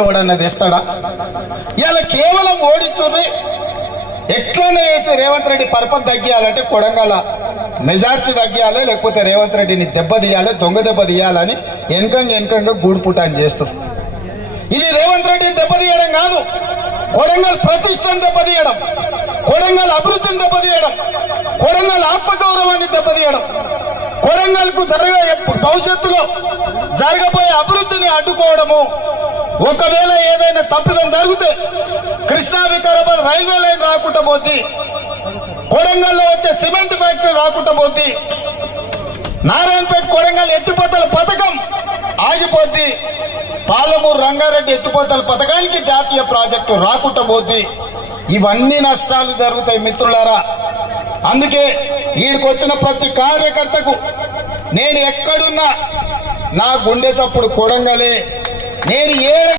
ఎవడన్నా తెస్తాడా? ఇలా కేవలం ఓడిస్తుంది ఎట్లనే చేసి రేవంత్ రెడ్డి పరపతి తగ్గియాలంటే కొడంగల్ మెజార్టీ తగ్గియాలి, లేకపోతే రేవంత్ రెడ్డిని దెబ్బతీయాలి, దొంగ దెబ్బ తీయాలని వెనకంగా గూడుపుటాన్ని చేస్తుంది. ఇది రేవంత్ రెడ్డిని దెబ్బతీయడం కాదు, కొడంగల్ ప్రతిష్టను దెబ్బతీయడం, కొడంగల్ అభివృద్ధిని దెబ్బతీయడం, కొడంగల్ ఆత్మగౌరవాన్ని దెబ్బతీయడం, కొడంగల్ కు భవిష్యత్తులో జరగబోయే అభివృద్ధిని అడ్డుకోవడము. ఒకవేళ ఏదైనా తప్పిదం జరిగితే కృష్ణా వికారాబాద్ రైల్వే లైన్ రాకుండా పోద్ది, కొడంగల్లో వచ్చే సిమెంట్ ఫ్యాక్టరీ రాకుండా పోద్ది, నారాయణపేట కొడంగల్ ఎత్తిపోతల పథకం ఆగిపోద్ది, పాలమూరు రంగారెడ్డి ఎత్తిపోతల పథకానికి జాతీయ ప్రాజెక్టు రాకుండా పోద్ది. ఇవన్నీ నష్టాలు జరుగుతాయి మిత్రులారా. అందుకే ఈడికొచ్చిన ప్రతి కార్యకర్తకు నేను ఎక్కడున్నా నా గుండె చప్పుడు కొడంగలే. నేను